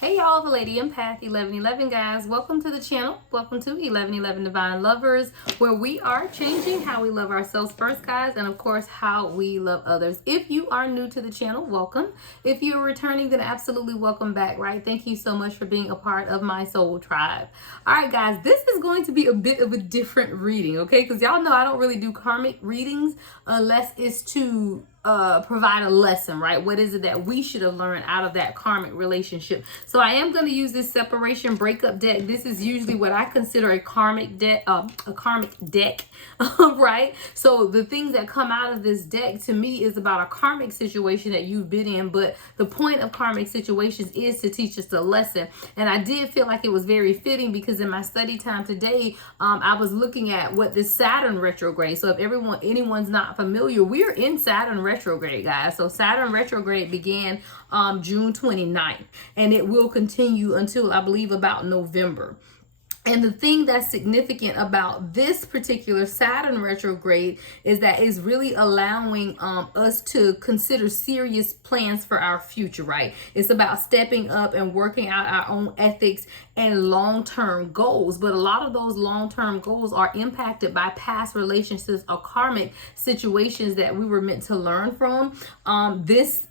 Hey y'all, the Lady Empath 1111 guys. Welcome to the channel. Welcome to 1111 Divine Lovers, where we are changing how we love ourselves first, guys, and of course how we love others. If you are new to the channel, welcome. If you're returning, then absolutely welcome back, right? Thank you so much for being a part of my soul tribe. All right, guys, this is going to be a bit of a different reading, okay? Because y'all know I don't really do karmic readings unless it's to provide a lesson, right? What is it that we should have learned out of that karmic relationship? So I am going to use this separation breakup deck. This is usually what I consider a karmic deck, right? So the things that come out of this deck to me is about a karmic situation that you've been in, but the point of karmic situations is to teach us a lesson. And I did feel like it was very fitting because in my study time today, I was looking at what this Saturn retrograde. So if anyone's not familiar, we're in Saturn retrograde, guys. So Saturn retrograde began June 29th, and it will continue until I believe about November. And the thing that's significant about this particular Saturn retrograde is that it's really allowing us to consider serious plans for our future, right? It's about stepping up and working out our own ethics and long-term goals. But a lot of those long-term goals are impacted by past relationships or karmic situations that we were meant to learn from. This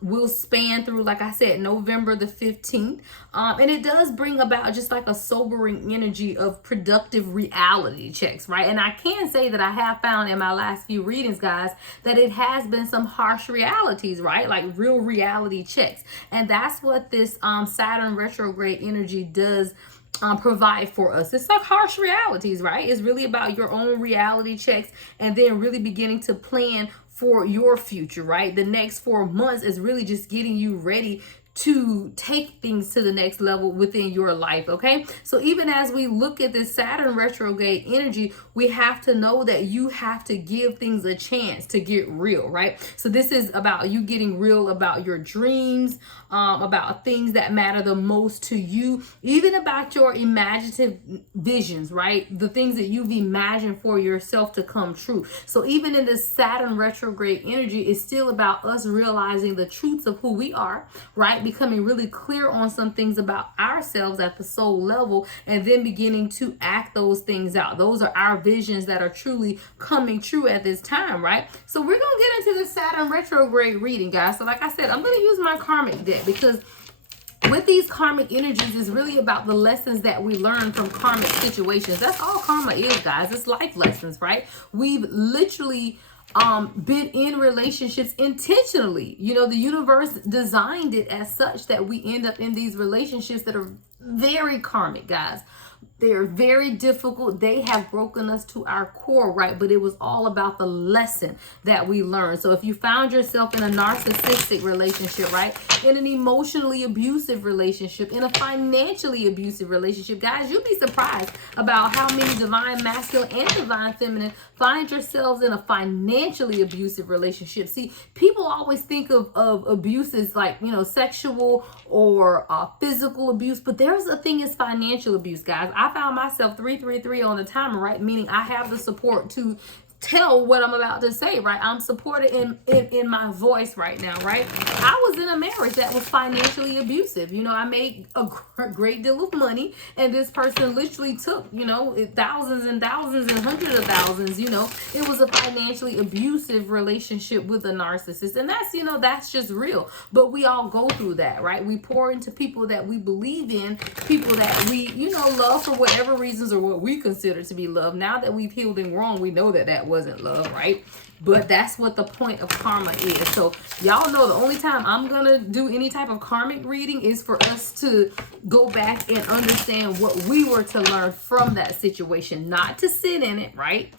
will span through, like I said, November the 15th. And it does bring about just like a sobering energy of productive reality checks, right? And I can say that I have found in my last few readings, guys, that it has been some harsh realities, right? Like real reality checks. And that's what this Saturn retrograde energy does provide for us. It's like harsh realities, right? It's really about your own reality checks and then really beginning to plan for your future, right? The next 4 months is really just getting you ready to take things to the next level within your life, okay? So even as we look at this Saturn retrograde energy, we have to know that you have to give things a chance to get real, right? So this is about you getting real about your dreams, about things that matter the most to you, even about your imaginative visions, right? The things that you've imagined for yourself to come true. So even in this Saturn retrograde energy, it's still about us realizing the truths of who we are, right? Becoming really clear on some things about ourselves at the soul level, and then beginning to act those things out. Those are our visions that are truly coming true at this time, right? So we're going to get into the Saturn retrograde reading, guys. So like I said, I'm going to use my karmic deck because with these karmic energies is really about the lessons that we learn from karmic situations. That's all karma is, guys. It's life lessons, right? We've literally been in relationships intentionally. You know, the universe designed it as such that we end up in these relationships that are very karmic, guys. They're very difficult. They have broken us to our core, right? But it was all about the lesson that we learned. So if you found yourself in a narcissistic relationship, right? In an emotionally abusive relationship, in a financially abusive relationship, guys, you'll be surprised about how many divine masculine and divine feminine find yourselves in a financially abusive relationship. See, people always think of abuse as like, you know, sexual or physical abuse, but there's a thing is financial abuse, guys. I found myself 333 on the timer, right? Meaning I have the support to tell what I'm about to say, right? I'm supported in my voice right now, right? I was in a marriage that was financially abusive. You know, I made a great deal of money, and this person literally took, you know, thousands and thousands and hundreds of thousands. You know, it was a financially abusive relationship with a narcissist, and that's, you know, that's just real. But we all go through that, right? We pour into people that we believe in, people that we, you know, love for whatever reasons or what we consider to be love. Now that we've healed and grown, we know that that wasn't love, right? But that's what the point of karma is. So y'all know the only time I'm gonna do any type of karmic reading is for us to go back and understand what we were to learn from that situation, not to sit in it, right?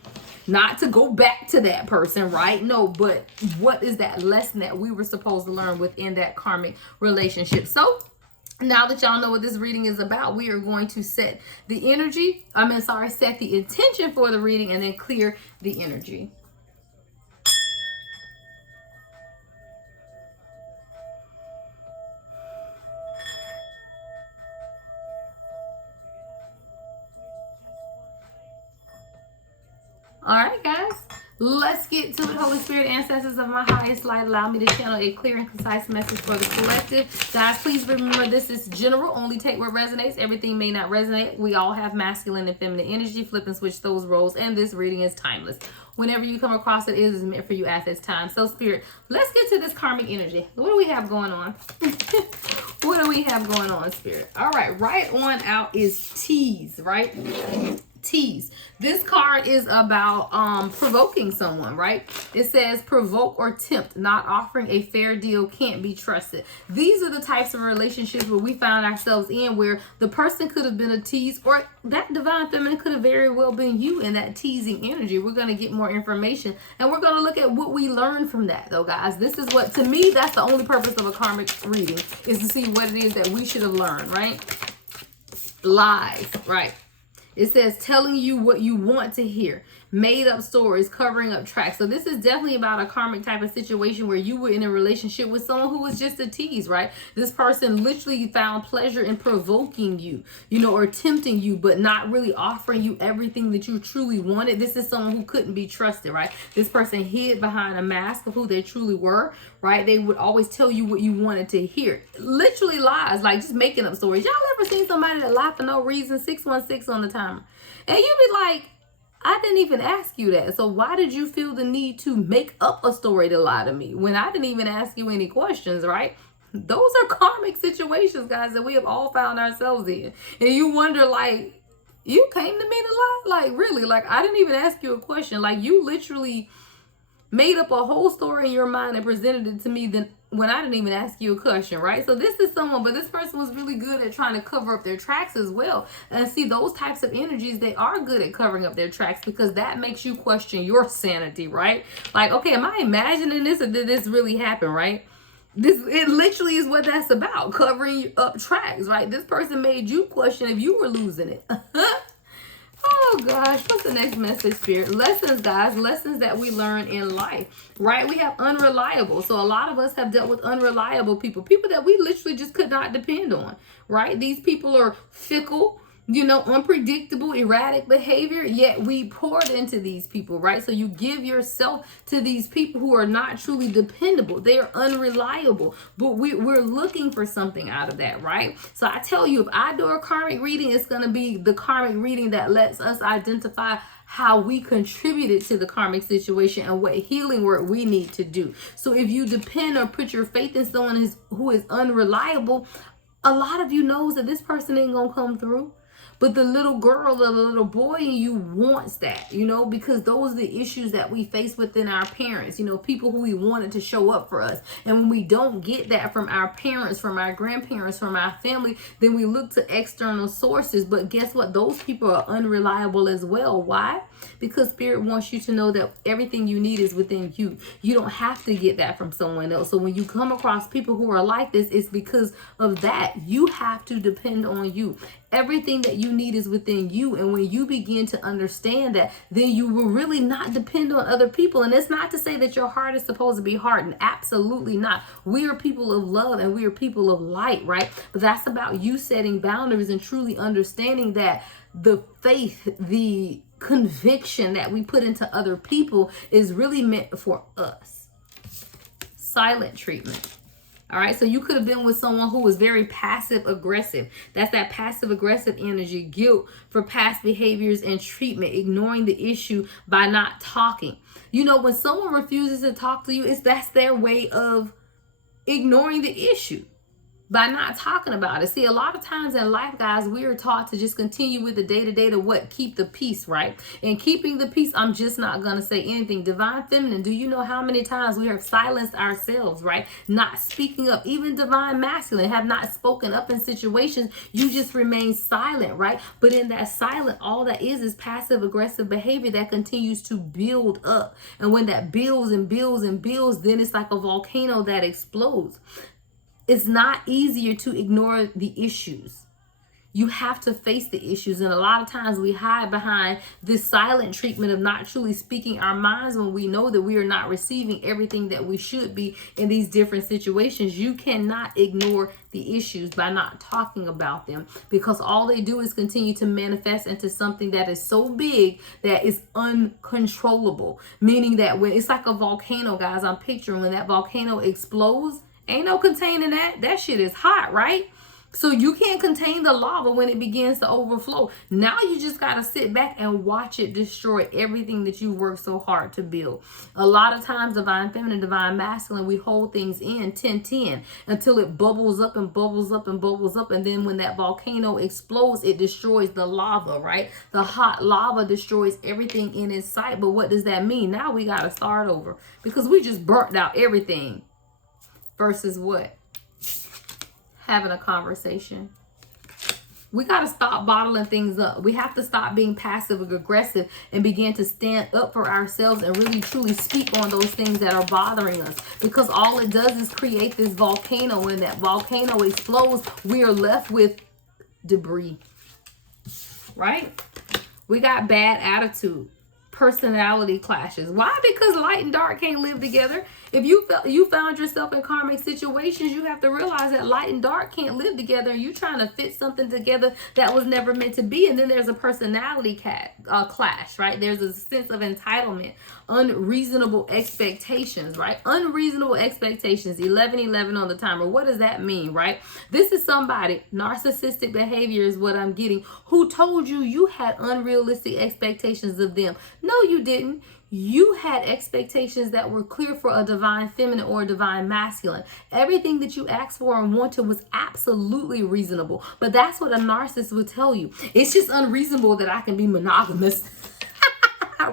Not to go back to that person, right? No, but what is that lesson that we were supposed to learn within that karmic relationship? So now that y'all know what this reading is about, we are going to set the energy, set the intention for the reading and then clear the energy. All right, guys. Let's get to it. Holy Spirit, ancestors of my highest light, allow me to channel a clear and concise message for the collective. Guys, please remember this is general. Only take what resonates. Everything may not resonate. We all have masculine and feminine energy. Flip and switch those roles. And this reading is timeless. Whenever you come across it, it is meant for you at this time. So, Spirit, let's get to this karmic energy. What do we have going on? What do we have going on, Spirit? All right, right on out is tease, right? Tease. This card is about provoking someone, right? It says provoke or tempt, not offering a fair deal, can't be trusted. These are the types of relationships where we found ourselves in, where the person could have been a tease, or that divine feminine could have very well been you in that teasing energy. We're going to get more information, and we're going to look at what we learned from that, though, guys. This is what, to me, that's the only purpose of a karmic reading, is to see what it is that we should have learned, right? Lies, right? It says telling you what you want to hear, made up stories, covering up tracks. So this is definitely about a karmic type of situation where you were in a relationship with someone who was just a tease, right? This person literally found pleasure in provoking you, or tempting you, but not really offering you everything that you truly wanted. This is someone who couldn't be trusted, right? This person hid behind a mask of who they truly were, right? They would always tell you what you wanted to hear. Literally lies, like just making up stories. Y'all ever seen somebody that lied for no reason? 616 on the timer. And you be like, I didn't even ask you that. So why did you feel the need to make up a story to lie to me when I didn't even ask you any questions, right? Those are karmic situations, guys, that we have all found ourselves in. And you wonder, like, you came to me to lie? Like, really? Like, I didn't even ask you a question. Like, you literally made up a whole story in your mind and presented it to me then when I didn't even ask you a question, right? So this is someone, but this person was really good at trying to cover up their tracks as well. And see, those types of energies, they are good at covering up their tracks because that makes you question your sanity, right? Like, okay, am I imagining this or did this really happen, right? It literally is what that's about, covering up tracks, right? This person made you question if you were losing it. Oh gosh, what's the next message, Spirit? Lessons, guys. Lessons that we learn in life, right? We have unreliable. So a lot of us have dealt with unreliable people. People that we literally just could not depend on, right? These people are fickle, unpredictable, erratic behavior, yet we poured into these people, right? So you give yourself to these people who are not truly dependable. They are unreliable, but we're looking for something out of that, right? So I tell you, if I do a karmic reading, it's going to be the karmic reading that lets us identify how we contributed to the karmic situation and what healing work we need to do. So if you depend or put your faith in someone who is unreliable, a lot of you knows that this person ain't going to come through. But the little girl or the little boy in you wants that, because those are the issues that we face within our parents, people who we wanted to show up for us. And when we don't get that from our parents, from our grandparents, from our family, then we look to external sources. But guess what? Those people are unreliable as well. Why? Because Spirit wants you to know that everything you need is within you. You don't have to get that from someone else. So when you come across people who are like this, it's because of that. You have to depend on you. Everything that you need is within you. And when you begin to understand that, then you will really not depend on other people. And it's not to say that your heart is supposed to be hardened. Absolutely not. We are people of love and we are people of light, right? But that's about you setting boundaries and truly understanding that the faith, the conviction that we put into other people is really meant for us. Silent treatment. All right, so you could have been with someone who was very passive aggressive. That's that passive aggressive energy, guilt for past behaviors and treatment, ignoring the issue by not talking. When someone refuses to talk to you, that's their way of ignoring the issue by not talking about it. See, a lot of times in life, guys, we are taught to just continue with the day-to-day to keep the peace, right? And keeping the peace, I'm just not going to say anything. Divine Feminine, do you know how many times we have silenced ourselves, right? Not speaking up. Even Divine Masculine have not spoken up in situations. You just remain silent, right? But in that silent, all that is passive aggressive behavior that continues to build up. And when that builds and builds and builds, then it's like a volcano that explodes. It's not easier to ignore the issues. You have to face the issues. And a lot of times we hide behind this silent treatment of not truly speaking our minds when we know that we are not receiving everything that we should be in these different situations. You cannot ignore the issues by not talking about them, because all they do is continue to manifest into something that is so big that is uncontrollable. Meaning that when it's like a volcano, guys, I'm picturing when that volcano explodes, ain't no containing that. That shit is hot, right? So you can't contain the lava when it begins to overflow. Now you just got to sit back and watch it destroy everything that you worked so hard to build. A lot of times, divine feminine, divine masculine, we hold things in 10-10 until it bubbles up and bubbles up and bubbles up. And then when that volcano explodes, it destroys the lava, right? The hot lava destroys everything in its sight. But what does that mean? Now we got to start over because we just burnt out everything. Versus what? Having a conversation. We got to stop bottling things up. We have to stop being passive aggressive and begin to stand up for ourselves and really truly speak on those things that are bothering us, because all it does is create this volcano. When that volcano explodes, we are left with debris, right? We got bad attitude, personality clashes. Why? Because light and dark can't live together. If you found yourself in karmic situations, you have to realize that light and dark can't live together. And you trying to fit something together that was never meant to be. And then there's a personality clash, right? There's a sense of entitlement, unreasonable expectations, right? Unreasonable expectations. 11:11 on the timer. What does that mean, right? This is somebody, narcissistic behavior is what I'm getting, who told you had unrealistic expectations of them. No, you didn't. You had expectations that were clear for a divine feminine or a divine masculine. Everything that you asked for and wanted was absolutely reasonable. But that's what a narcissist would tell you. It's just unreasonable that I can be monogamous,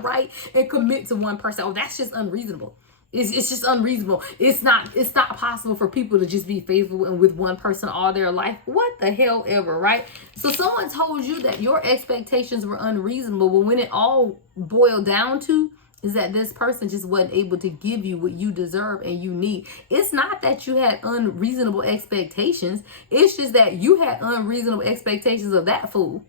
right? And commit to one person. Oh, that's just unreasonable. It's just unreasonable. It's not possible for people to just be faithful and with one person all their life. What the hell ever, right? So someone told you that your expectations were unreasonable, but when it all boiled down to is that this person just wasn't able to give you what you deserve and you need. It's not that you had unreasonable expectations. It's just that you had unreasonable expectations of that fool.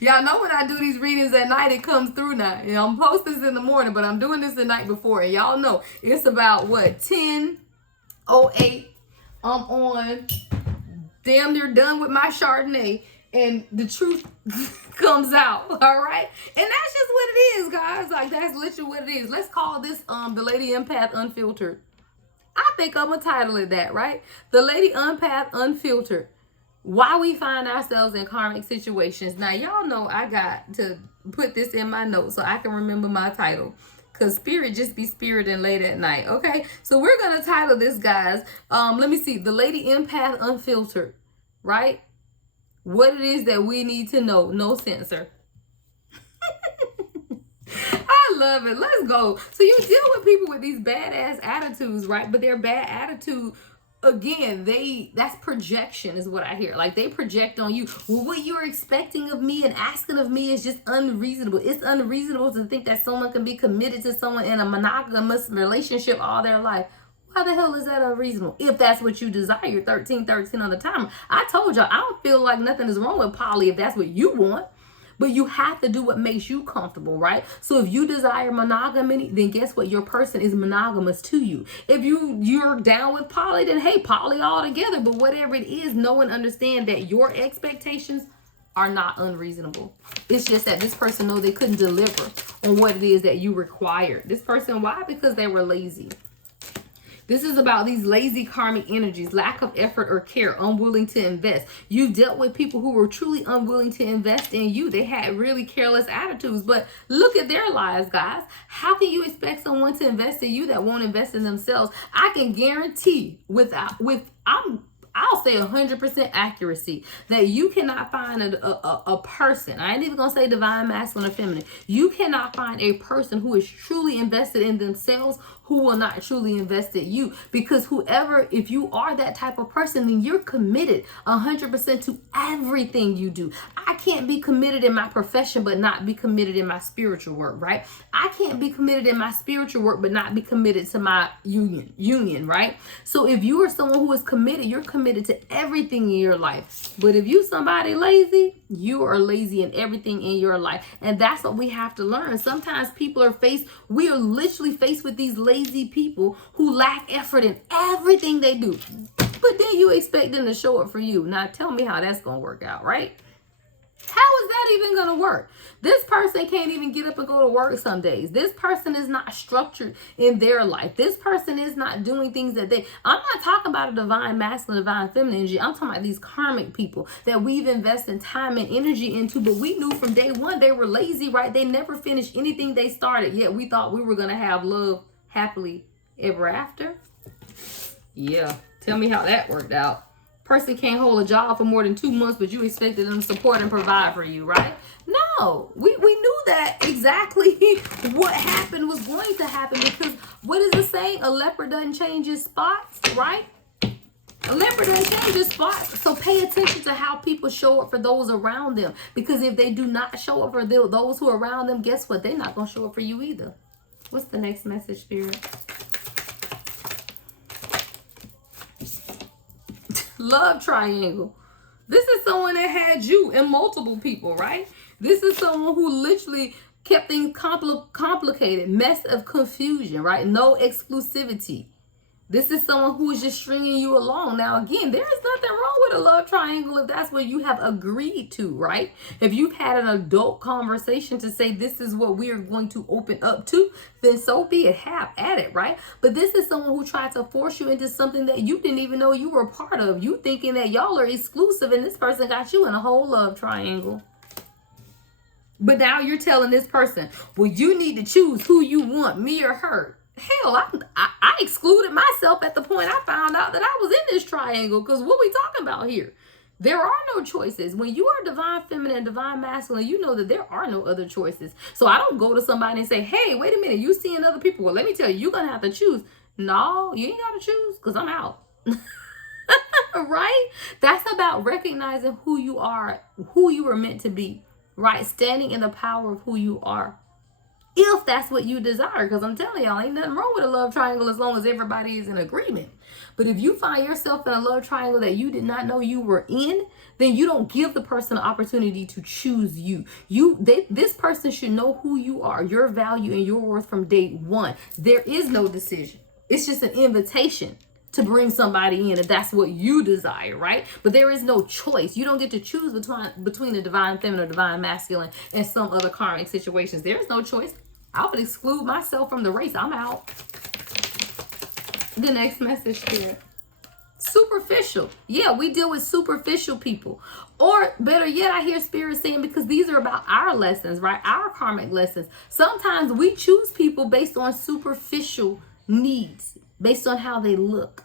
Y'all know when I do these readings at night, it comes through now. You know, I'm posting this in the morning, but I'm doing this the night before. And y'all know it's about what, 10:08. I'm on damn near done with my Chardonnay. And the truth comes out, all right? And that's just what it is, guys. Like, that's literally what it is. Let's call this the Lady Empath Unfiltered. I think I'm going to title it that, right? The Lady Empath Unfiltered. Why we find ourselves in karmic situations. Now, y'all know I got to put this in my notes so I can remember my title. Because spirit just be spiriting late at night, okay? So we're going to title this, guys. Let me see. The Lady Empath Unfiltered, right? What it is that we need to know. No censor. I love it. Let's go. So you deal with people with these badass attitudes, right? But their bad attitude, again, that's projection is what I hear. Like, they project on you. Well, what you're expecting of me and asking of me is just unreasonable. It's unreasonable to think that someone can be committed to someone in a monogamous relationship all their life. Why the hell is that unreasonable? If that's what you desire, 1313 on the timer. I told y'all, I don't feel like nothing is wrong with poly if that's what you want. But you have to do what makes you comfortable, right? So if you desire monogamy, then guess what? Your person is monogamous to you. If you're down with poly, then hey, poly all together. But whatever it is, know and understand that your expectations are not unreasonable. It's just that this person know they couldn't deliver on what it is that you required. This person, why? Because they were lazy. This is about these lazy karmic energies, lack of effort or care, unwilling to invest. You dealt with people who were truly unwilling to invest in you. They had really careless attitudes, but look at their lives, guys. How can you expect someone to invest in you that won't invest in themselves? I can guarantee I'll say 100% accuracy that you cannot find a person. I ain't even going to say divine masculine or feminine. You cannot find a person who is truly invested in themselves, who will not truly invest in you. Because if you are that type of person, then you're committed 100% to everything you do. I can't be committed in my profession but not be committed in my spiritual work, right? I can't be committed in my spiritual work but not be committed to my union, right? So if you are someone who is committed, you're committed to everything in your life. But if you somebody lazy, you are lazy in everything in your life. And that's what we have to learn. Sometimes we are literally faced with these lazy people who lack effort in everything they do. But then you expect them to show up for you. Now tell me how that's going to work out, right? How is that even going to work? This person can't even get up and go to work some days. This person is not structured in their life. This person is not doing things I'm not talking about a divine masculine, divine feminine energy. I'm talking about these karmic people that we've invested time and energy into, but we knew from day one they were lazy, right? They never finished anything they started, yet we thought we were going to have love happily ever after. Yeah, tell me how that worked out. Person can't hold a job for more than 2 months, but you expected them to support and provide for you, right? No, we knew that exactly what happened was going to happen, because what is it saying? A leopard doesn't change his spots, right? A leopard doesn't change his spots. So pay attention to how people show up for those around them, because if they do not show up for those who are around them, guess what? They're not going to show up for you either. What's the next message, Spirit? Love triangle. This is someone that had you and multiple people, right? This is someone who literally kept things complicated, mess of confusion, right? No exclusivity. This is someone who is just stringing you along. Now, again, there is nothing wrong with a love triangle if that's what you have agreed to, right? If you've had an adult conversation to say this is what we are going to open up to, then so be it. Have at it, right? But this is someone who tried to force you into something that you didn't even know you were a part of. You thinking that y'all are exclusive, and this person got you in a whole love triangle. But now you're telling this person, well, you need to choose who you want, me or her. Hell, I excluded myself at the point I found out that I was in this triangle, because what we talking about here? There are no choices. When you are divine feminine and divine masculine, you know that there are no other choices. So I don't go to somebody and say, hey, wait a minute, you seeing other people? Well, let me tell you, you're going to have to choose. No, you ain't got to choose, because I'm out. Right? That's about recognizing who you are, who you were meant to be, right? Standing in the power of who you are. If that's what you desire, because I'm telling y'all, ain't nothing wrong with a love triangle as long as everybody is in agreement. But if you find yourself in a love triangle that you did not know you were in, then you don't give the person an opportunity to choose you. This person should know who you are, your value and your worth from day one. There is no decision. It's just an invitation to bring somebody in if that's what you desire, right? But there is no choice. You don't get to choose between the divine feminine or divine masculine and some other karmic situations. There is no choice. I would exclude myself from the race. I'm out. The next message, Spirit. Superficial. Yeah, we deal with superficial people. Or better yet, I hear Spirit saying, because these are about our lessons, right? Our karmic lessons. Sometimes we choose people based on superficial needs, based on how they look,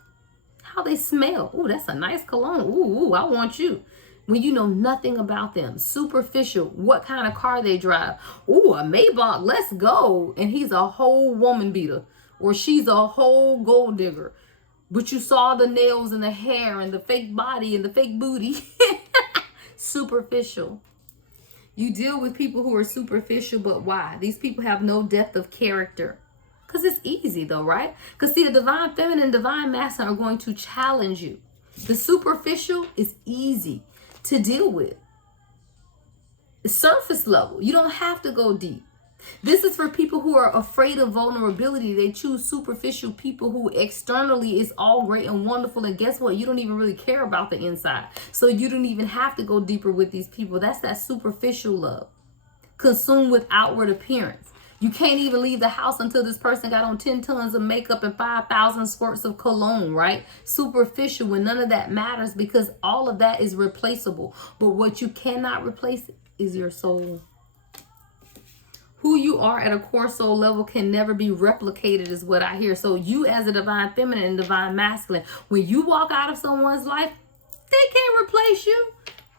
how they smell. Ooh, that's a nice cologne. Ooh, I want you. When you know nothing about them. Superficial. What kind of car they drive. Ooh, a Maybach. Let's go. And he's a whole woman beater. Or she's a whole gold digger. But you saw the nails and the hair and the fake body and the fake booty. Superficial. You deal with people who are superficial, but why? These people have no depth of character. Because it's easy though, right? Because see, the divine feminine and divine masculine are going to challenge you. The superficial is easy to deal with. It's surface level. You don't have to go deep. This is for people who are afraid of vulnerability. They choose superficial people who externally is all great and wonderful. And guess what? You don't even really care about the inside. So you don't even have to go deeper with these people. That's that superficial love. Consumed with outward appearance. You can't even leave the house until this person got on 10 tons of makeup and 5,000 squirts of cologne, right? Superficial, when none of that matters, because all of that is replaceable. But what you cannot replace is your soul. Who you are at a core soul level can never be replicated is what I hear. So you as a divine feminine and divine masculine, when you walk out of someone's life, they can't replace you.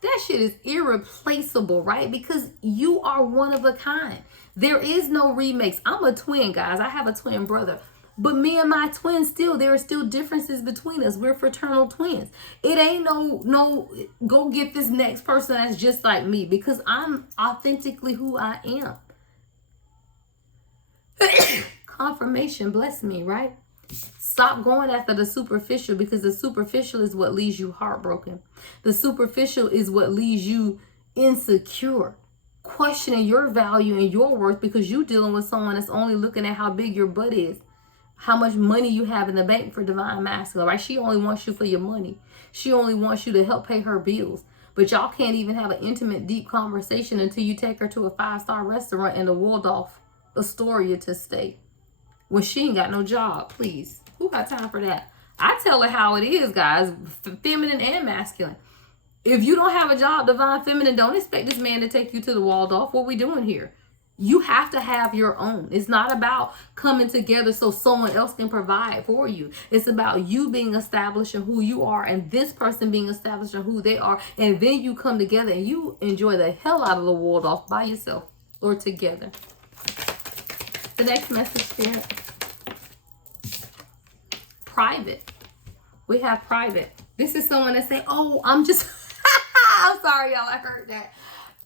That shit is irreplaceable, right? Because you are one of a kind. There is no remakes. I'm a twin, guys. I have a twin brother. But me and my twin, still, there are still differences between us. We're fraternal twins. It ain't no, go get this next person that's just like me, because I'm authentically who I am. Confirmation, bless me, right? Stop going after the superficial, because the superficial is what leaves you heartbroken. The superficial is what leaves you insecure, questioning your value and your worth, because you're dealing with someone that's only looking at how big your butt is, how much money you have in the bank for divine masculine, right? She only wants you for your money. She only wants you to help pay her bills. But y'all can't even have an intimate, deep conversation until you take her to a 5-star restaurant in the Waldorf Astoria to stay, when she ain't got no job. Please, who got time for that? I tell her how it is, guys, feminine and masculine. If you don't have a job, divine feminine, don't expect this man to take you to the Waldorf. What we doing here? You have to have your own. It's not about coming together so someone else can provide for you. It's about you being established in who you are, and this person being established in who they are. And then you come together and you enjoy the hell out of the Waldorf by yourself or together. The next message, Spirit. Private. We have private. This is someone that say, oh, I'm just, I'm sorry, y'all, I heard that.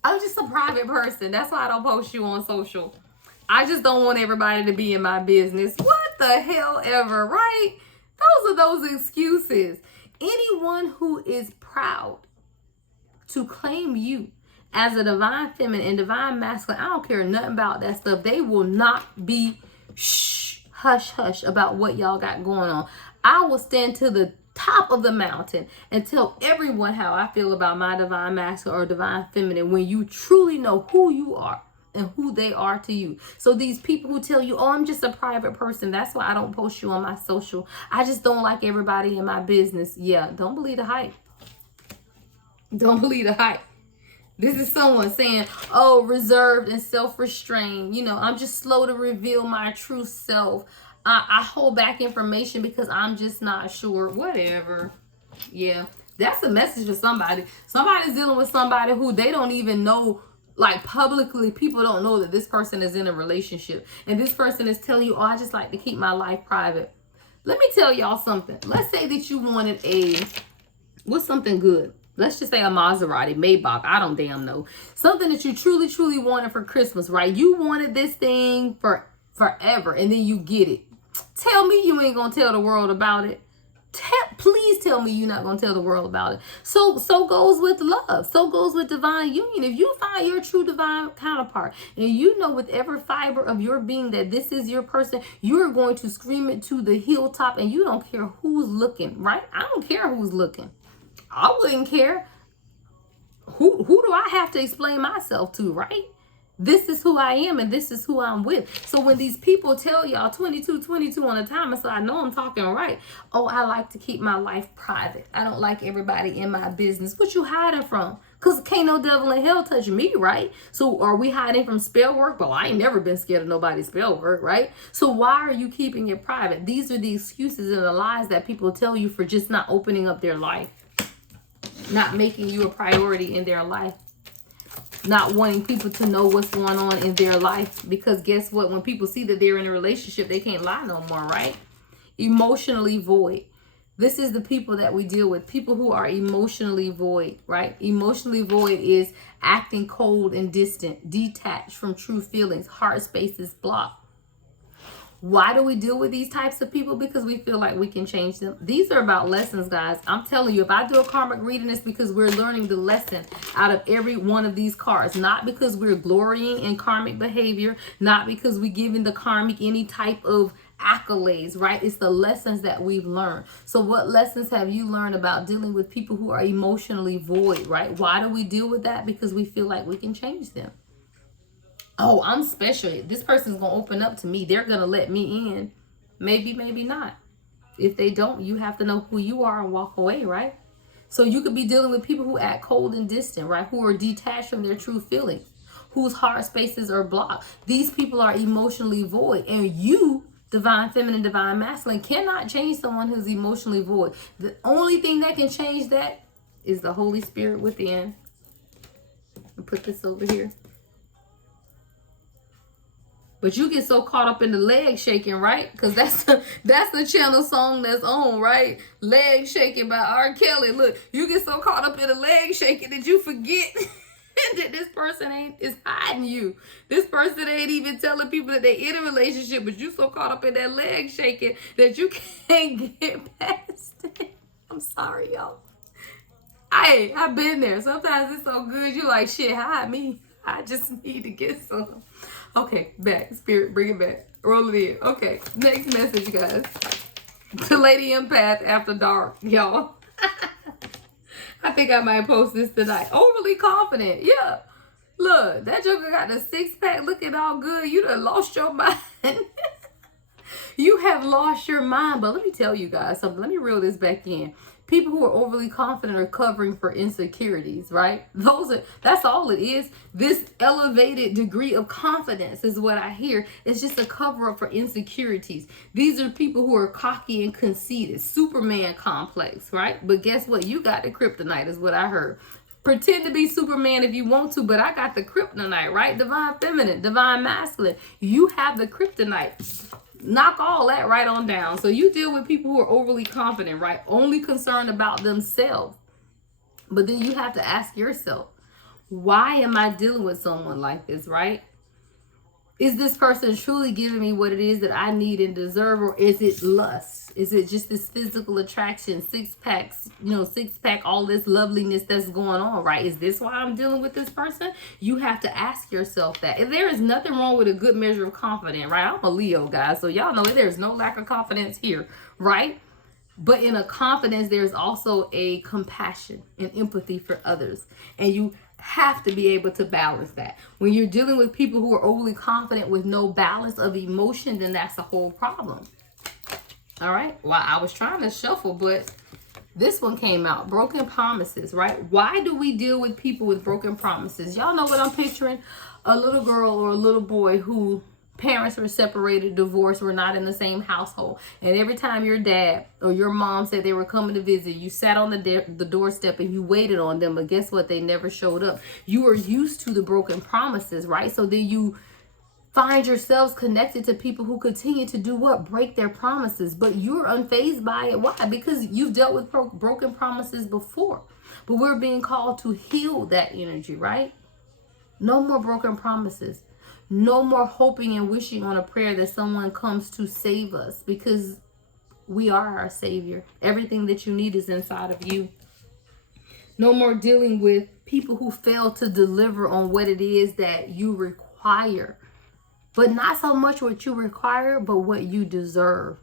I'm just a private person. That's why I don't post you on social. I just don't want everybody to be in my business. What the hell ever, right? Those are those excuses. Anyone who is proud to claim you as a divine feminine and divine masculine, I don't care nothing about that stuff. They will not be hush hush about what y'all got going on. I will stand to the top of the mountain and tell everyone how I feel about my divine masculine or divine feminine, when you truly know who you are and who they are to you. So these people who tell you, oh, I'm just a private person, that's why I don't post you on my social, I just don't like everybody in my business. Yeah, don't believe the hype. Don't believe the hype. This is someone saying, oh, reserved and self-restrained. You know, I'm just slow to reveal my true self. I hold back information because I'm just not sure. Whatever. Yeah, that's a message for somebody. Somebody's dealing with somebody who they don't even know, like publicly. People don't know that this person is in a relationship. And this person is telling you, oh, I just like to keep my life private. Let me tell y'all something. Let's say that you wanted what's something good? Let's just say a Maserati, Maybach, I don't damn know. Something that you truly, truly wanted for Christmas, right? You wanted this thing for forever, and then you get it. Tell me you ain't gonna tell the world about it. Please tell me you're not gonna tell the world about it. So goes with love. So goes with divine union. If you find your true divine counterpart, and you know with every fiber of your being that this is your person, you're going to scream it to the hilltop, and you don't care who's looking, right? I don't care who's looking. I wouldn't care. Who do I have to explain myself to, right? This is who I am, and this is who I'm with. So when these people tell y'all 22 on the timer, so I know I'm talking right. Oh, I like to keep my life private. I don't like everybody in my business. What you hiding from? Because can't no devil in hell touch me, right? So are we hiding from spell work? Well, I ain't never been scared of nobody's spell work, right? So why are you keeping it private? These are the excuses and the lies that people tell you for just not opening up their life. Not making you a priority in their life. Not wanting people to know what's going on in their life. Because guess what? When people see that they're in a relationship, they can't lie no more, right? Emotionally void. This is the people that we deal with. People who are emotionally void, right? Emotionally void is acting cold and distant, detached from true feelings, heart space is blocked. Why do we deal with these types of people? Because we feel like we can change them. These are about lessons, guys. I'm telling you, if I do a karmic reading, it's because we're learning the lesson out of every one of these cards. Not because we're glorying in karmic behavior. Not because we're giving the karmic any type of accolades, right? It's the lessons that we've learned. So what lessons have you learned about dealing with people who are emotionally void, right? Why do we deal with that? Because we feel like we can change them. Oh, I'm special. This person's going to open up to me. They're going to let me in. Maybe, maybe not. If they don't, you have to know who you are and walk away, right? So you could be dealing with people who act cold and distant, right? Who are detached from their true feelings, whose heart spaces are blocked. These people are emotionally void. And you, divine feminine, divine masculine, cannot change someone who's emotionally void. The only thing that can change that is the Holy Spirit within. I'll put this over here. But you get so caught up in the leg shaking, right? Because that's the channel song that's on, right? Leg shaking by R. Kelly. Look, you get so caught up in the leg shaking that you forget that this person is hiding you. This person ain't even telling people that they're in a relationship, but you so caught up in that leg shaking that you can't get past it. I'm sorry, y'all. I've been there. Sometimes it's so good, you like, shit, hide me. I just need to get some. Okay, back. Spirit, bring it back. Roll it in. Okay, next message, guys. To Lady Empath After Dark, y'all. I think I might post this tonight. Overly confident. Yeah. Look, that joker got the six-pack looking all good. You done lost your mind. You have lost your mind. But let me tell you guys something. Let me reel this back in. People who are overly confident are covering for insecurities, right? That's all it is. This elevated degree of confidence is what I hear. It's just a cover up for insecurities. These are people who are cocky and conceited, Superman complex, right? But guess what? You got the kryptonite is what I heard. Pretend to be Superman if you want to, but I got the kryptonite, right? Divine feminine, divine masculine. You have the kryptonite. Knock all that right on down. So you deal with people who are overly confident, right? Only concerned about themselves. But then you have to ask yourself, why am I dealing with someone like this, right? Is this person truly giving me what it is that I need and deserve, or is it lust? Is it just this physical attraction, six packs, all this loveliness that's going on, right? Is this why I'm dealing with this person? You have to ask yourself that. If there is nothing wrong with a good measure of confidence, right? I'm a Leo, guys, so y'all know there's no lack of confidence here, right? But in a confidence, there's also a compassion and empathy for others. And you have to be able to balance that. When you're dealing with people who are overly confident with no balance of emotion, then that's a whole problem. All right. Well, I was trying to shuffle, but this one came out. Broken promises, right? Why do we deal with people with broken promises? Y'all know what I'm picturing? A little girl or a little boy who parents were separated, divorced, were not in the same household. And every time your dad or your mom said they were coming to visit, you sat on the doorstep and you waited on them. But guess what? They never showed up. You were used to the broken promises, right? So then you find yourselves connected to people who continue to do what? Break their promises. But you're unfazed by it. Why? Because you've dealt with broken promises before. But we're being called to heal that energy, right? No more broken promises. No more hoping and wishing on a prayer that someone comes to save us, because we are our savior. Everything that you need is inside of you. No more dealing with people who fail to deliver on what it is that you require. But not so much what you require, but what you deserve.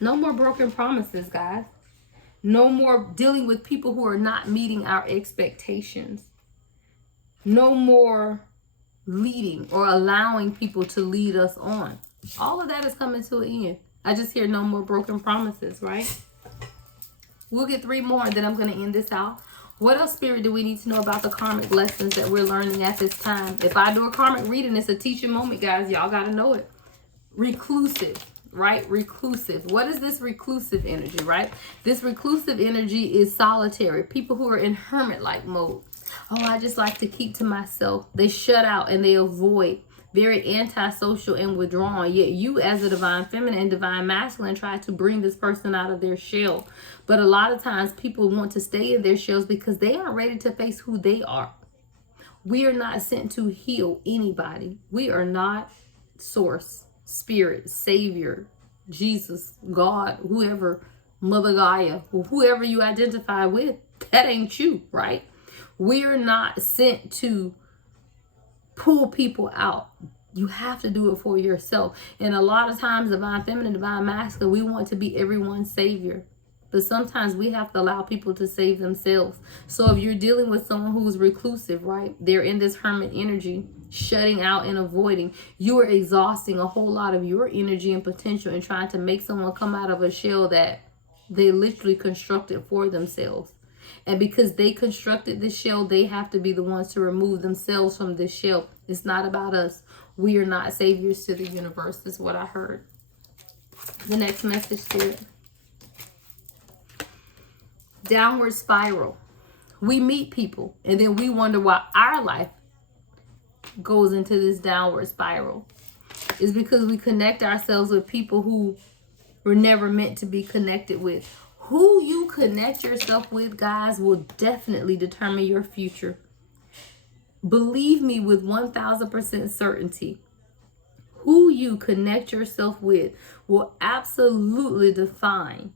No more broken promises, guys. No more dealing with people who are not meeting our expectations. No more leading or allowing people to lead us on. All of that is coming to an end. I just hear no more broken promises, right? We'll get 3 more and then I'm going to end this out. What else, Spirit, do we need to know about the karmic lessons that we're learning at this time? If I do a karmic reading, it's a teaching moment, guys. Y'all got to know it. Reclusive, right? Reclusive. What is this reclusive energy, right? This reclusive energy is solitary. People who are in hermit-like mode. Oh, I just like to keep to myself. They shut out and they avoid. Very antisocial and withdrawn. Yet you, as a divine feminine and divine masculine, try to bring this person out of their shell. But a lot of times people want to stay in their shells because they aren't ready to face who they are. We are not sent to heal anybody. We are not source, spirit, savior, Jesus, God, whoever, Mother Gaia, or whoever you identify with. That ain't you, right? We are not sent to pull people out. You have to do it for yourself. And a lot of times, divine feminine, divine masculine, we want to be everyone's savior. But sometimes we have to allow people to save themselves. So if you're dealing with someone who's reclusive, right? They're in this hermit energy, shutting out and avoiding. You are exhausting a whole lot of your energy and potential in trying to make someone come out of a shell that they literally constructed for themselves. And because they constructed this shell, they have to be the ones to remove themselves from this shell. It's not about us. We are not saviors to the universe, is what I heard. The next message, Spirit. Downward spiral. We meet people and then we wonder why our life goes into this downward spiral. is because we connect ourselves with people who were never meant to be connected with. Who you connect yourself with, guys, will definitely determine your future. Believe me with 1000% certainty. Who you connect yourself with will absolutely define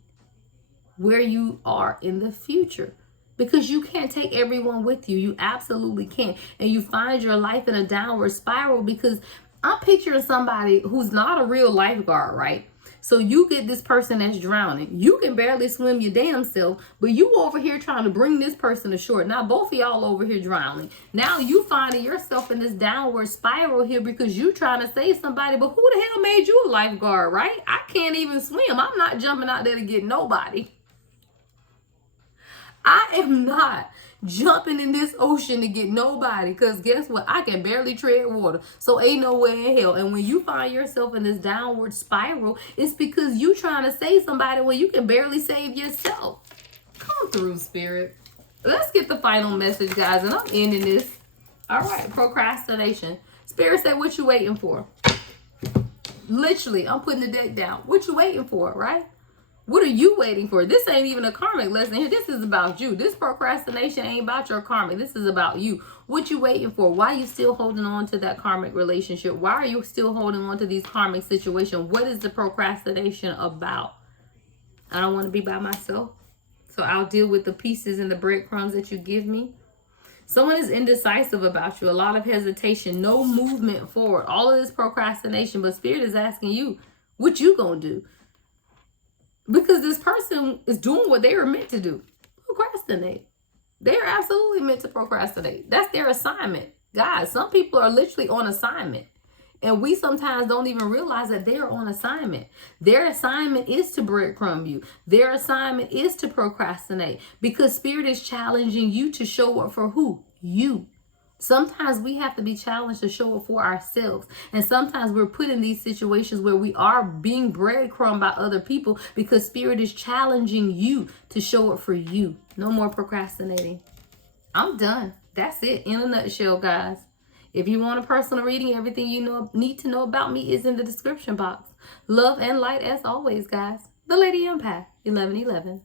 where you are in the future. Because you can't take everyone with you. You absolutely can't. And you find your life in a downward spiral because I'm picturing somebody who's not a real lifeguard, right? So you get this person that's drowning. You can barely swim your damn self, but you over here trying to bring this person ashore. Now both of y'all over here drowning. Now you finding yourself in this downward spiral here because you trying to save somebody, but who the hell made you a lifeguard, right? I can't even swim. I'm not jumping out there to get nobody. I am not jumping in this ocean to get nobody, because guess what? I can barely tread water. So ain't no way in hell. And when you find yourself in this downward spiral, it's because you trying to save somebody when you can barely save yourself. Come through, Spirit. Let's get the final message, guys, and I'm ending this. All right, procrastination. Spirit said, what you waiting for? Literally, I'm putting the deck down. What you waiting for, right? What are you waiting for? This ain't even a karmic lesson here. This is about you. This procrastination ain't about your karmic. This is about you. What you waiting for? Why are you still holding on to that karmic relationship? Why are you still holding on to these karmic situations? What is the procrastination about? I don't want to be by myself, so I'll deal with the pieces and the breadcrumbs that you give me. Someone is indecisive about you. A lot of hesitation. No movement forward. All of this procrastination. But Spirit is asking you, what you gonna do? Because this person is doing what they were meant to do. Procrastinate. They're absolutely meant to procrastinate. That's their assignment. Guys, some people are literally on assignment. And we sometimes don't even realize that they're on assignment. Their assignment is to breadcrumb you. Their assignment is to procrastinate. Because Spirit is challenging you to show up for who? You. Sometimes we have to be challenged to show up for ourselves. And sometimes we're put in these situations where we are being breadcrumbed by other people because Spirit is challenging you to show up for you. No more procrastinating. I'm done. That's it in a nutshell, guys. If you want a personal reading, everything you need to know about me is in the description box. Love and light as always, guys. The Lady Empath, 1111.